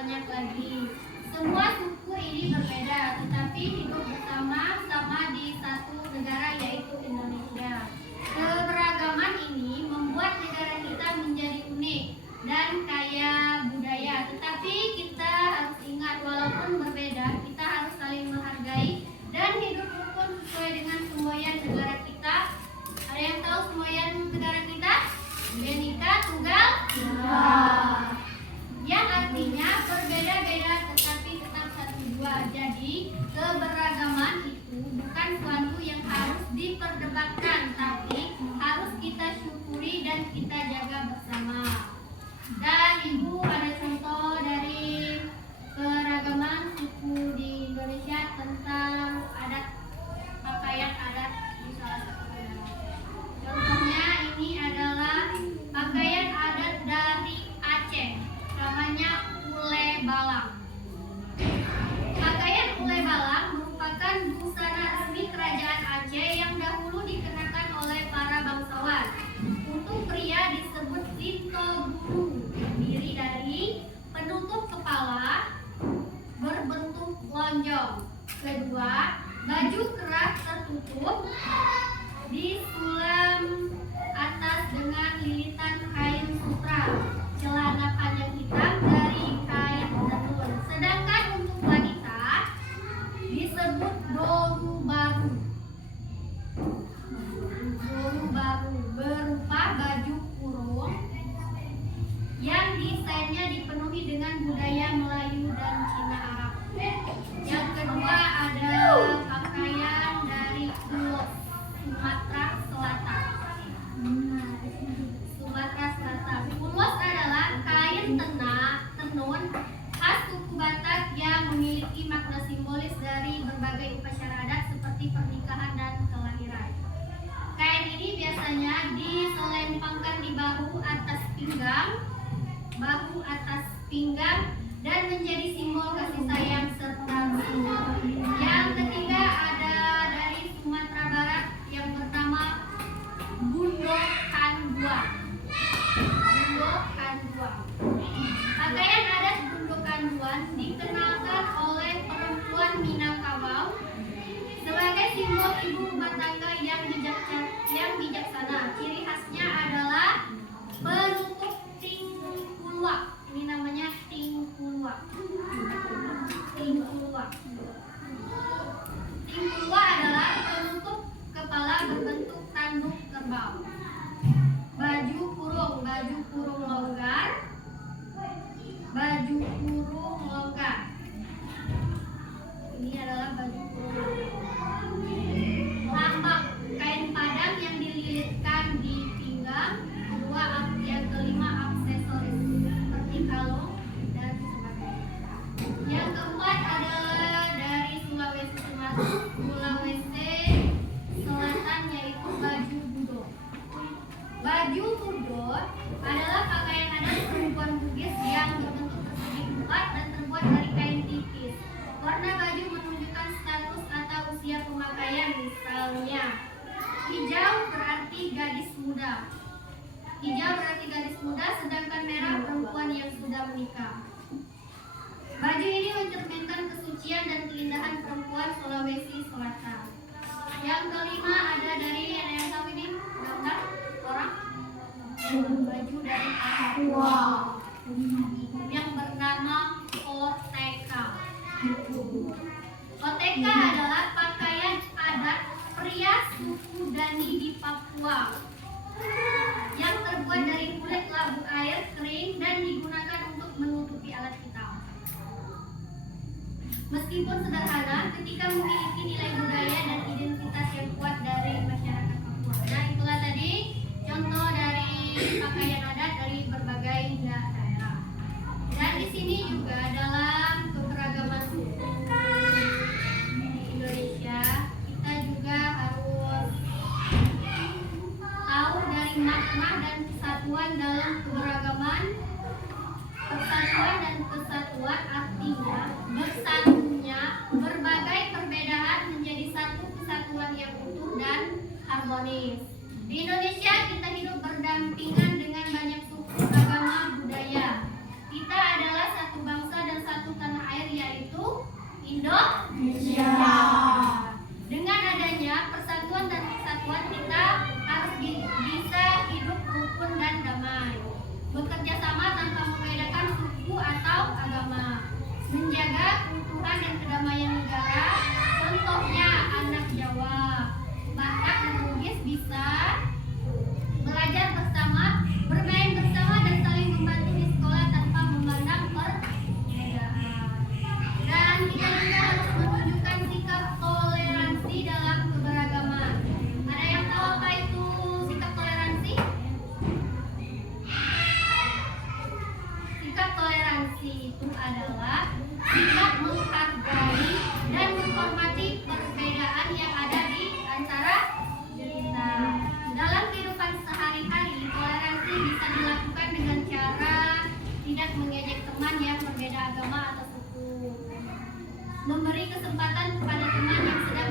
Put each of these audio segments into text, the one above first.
banyak lagi. Semua suku ini berbeda, tetapi hidup bersama-sama di satu negara, yaitu Indonesia. Keberagaman ini membuat negara kita menjadi unik dan kaya budaya. Tetapi kita harus ingat, walaupun berbeda, kita harus saling menghargai dan hidup rukun sesuai dengan semboyan negara kita. Ada yang tahu semboyan negara kita? Bhinneka Tunggal Ika. Yang artinya berbeda-beda tetapi tetap satu jua. Jadi keberagaman itu bukan suatu yang harus diperdebatkan, tapi harus kita syukuri dan kita jaga bersama. Dan Ibu ada contoh dari keragaman suku di Indonesia tentang adat, pakaian adat di salah satu negara. Contohnya ini adalah pakaian adat dari Aceh, namanya ule balang. Pakaian ule balang merupakan busana resmi kerajaan Aceh yang dahulu dikenakan oleh para bangsawan. Untuk pria disebut tinto bulu, terdiri dari penutup kepala berbentuk lonjong. Kedua, baju keras tertutup disulam atas dengan lilitan kain sutra. Celana panjang hitam dari kain tenun. Sedangkan untuk wanita disebut doru baru. Doru baru berupa baju kurung yang desainnya dipenuhi dengan budaya Melayu dan Cina Arab. Yang kedua ada pakaian dari Ulos, Sumatera Selatan. Sumatera Selatan. Ulos adalah kain tenun khas suku Batak yang memiliki makna simbolis dari berbagai upacara adat seperti pernikahan dan kelahiran. Kain ini biasanya diselempangkan di bahu atas pinggang dan menjadi simbol kasih sayang serta rumah. Yang ketiga ada dari Sumatera Barat yang bernama Bundo Kanduan. Bundo Kanduan. Pakaian adat Bundo Kanduan dikenalkan oleh perempuan Minangkabau sebagai simbol ibu rumah tangga yang bijaksana. Ciri khasnya adalah penutup tingkulwa. Ini namanya tingkulwa. Tingkulwa. Tingkulwa adalah penutup kepala berbentuk tanduk kerbau. Baju kurung longgar. Baju kurung longgar. Ini adalah baju kurung. Lambang kain padang yang dililitkan di pinggang. Yang kelima aksesoris seperti kalung dan sebagainya. Yang keempat adalah dari Sulawesi Selatan, yaitu baju budok. Baju budok adalah pakaian adat perempuan Bugis yang berbentuk persegi empat dan terbuat dari kain tipis. Warna baju menunjukkan status atau usia pemakaian, misalnya hijau berarti gadis muda. Sedangkan merah perempuan yang sudah menikah. Baju ini mencerminkan kesucian dan keindahan perempuan Sulawesi Selatan. Yang kelima ada dari yang tahu ini, gambar orang baju dari Papua yang bernama Oteka. Oteka adalah pakaian adat pria suku Dani di Papua yang terbuat dari kulit labu air kering dan digunakan untuk menutupi alat hitam. Meskipun sederhana, ketika memiliki nilai budaya dan identitas yang kuat dari masyarakat Papua. Nah, itulah tadi contoh dari pakaian adat dari berbagai daerah. Dan di sini juga dalam keberagaman suku di Indonesia, kita juga harus tahu dari makna dan kesatuan dalam keberagaman. Persatuan dan kesatuan artinya bersatunya berbagai perbedaan menjadi satu kesatuan yang utuh dan harmonis. Di Indonesia kita hidup berdampingan dengan banyak suku, agama, budaya. Kita adalah satu bangsa dan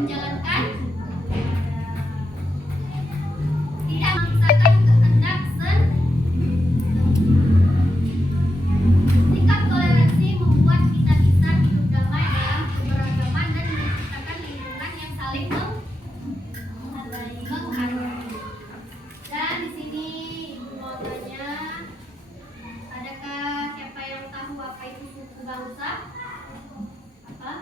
menjalankan tidak memaksakan kehendak sikap toleransi membuat kita bisa hidup damai dalam keberagaman dan menciptakan lingkungan yang saling menghargai. Dan di sini Ibu mau tanya, adakah siapa yang tahu apa itu suku bangsa? Apa?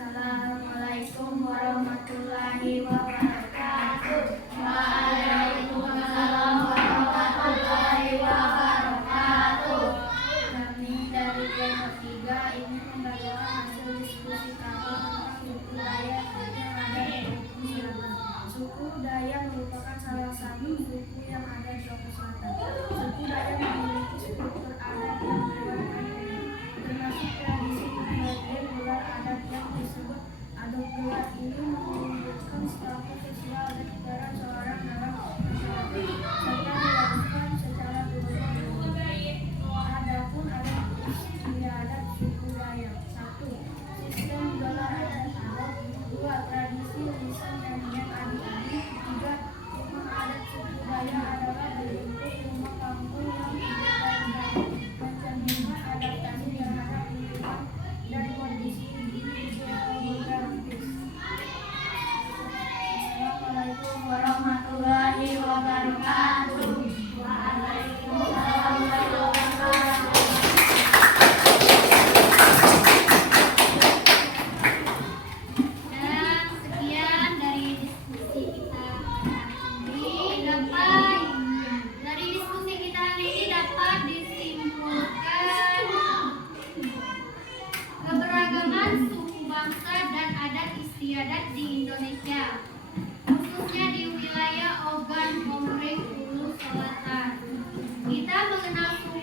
Assalamualaikum warahmatullahi wabarakatuh. Waalaikumsalam warahmatullahi wabarakatuh. Kami dari kelompok 3 ini membagikan hasil diskusi kami tentang suku Dayak yang ada di Lombok Selatan. Suku Dayak merupakan salah satu suku yang ada di Lombok Selatan. Suku Dayak memiliki struktur adat yang beragam, termasuk tradisi pembagian gelar adat yang disebut adop. Gelar ini menunjukkan status sosial dan peran seorang dalam masyarakat serta dilakukan secara turun-temurun. Adapun adat istiadat suku Dayak: 1. Sistem gelar adat adop. 2. Tradisi lisan dan niat adik-adik. 3. Rumah adat suku Dayak adalah bentuk rumah kampung yang hidup dan mencerminkan adaptasi terhadap lingkungan dan kondisi geografis. Assalamualaikum warahmatullahi wabarakatuh. Waalaikumsalam warahmatullahi wabarakatuh. Dan sekian dari diskusi kita hari ini dapat disimpulkan keberagaman suku bangsa dan adat istiadat di Indonesia, khususnya di wilayah Ogan Komering Ulu Selatan. Kita mengenal suku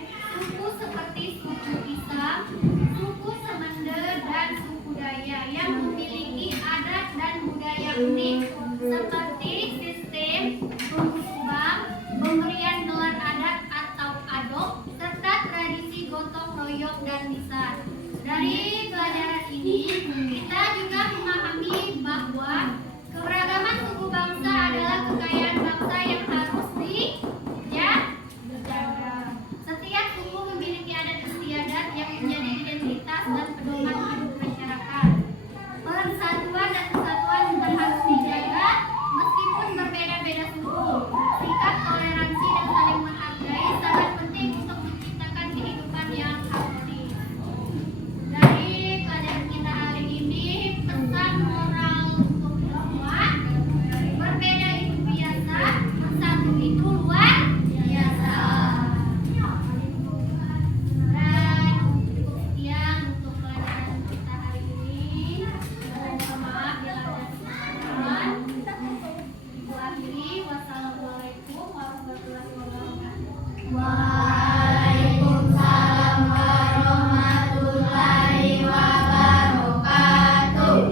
seperti suku Pisang, suku Semende, dan suku Dayak yang memiliki adat dan budaya unik seperti sistem pengusbang, pemberian gelar adat atau adop, serta tradisi gotong royong dan lisan. Dari pelajaran ini, kita juga memahami bahwa keberagaman suku bangsa adalah kekayaan bangsa yang harus dijaga. Setiap suku memiliki adat istiadat yang menjadi identitas dan pedoman hidup masyarakat. Persatuan dan kesatuan juga harus dijaga meskipun berbeda-beda suku. Sikap toleransi dan saling menghargai sangat penting untuk menciptakan kehidupan yang harmonis. Dari pelajaran kita hari ini, pesan moral untuk semua: berbeda itu biasa, bersatu itu luar biasa. Dan cukup sekian untuk pelajaran kita hari ini. Mohon maaf bila ada kesalahan. Ibu akhiri, wassalamualaikum warahmatullahi wabarakatuh. Waalaikumsalam warahmatullahi wabarakatuh.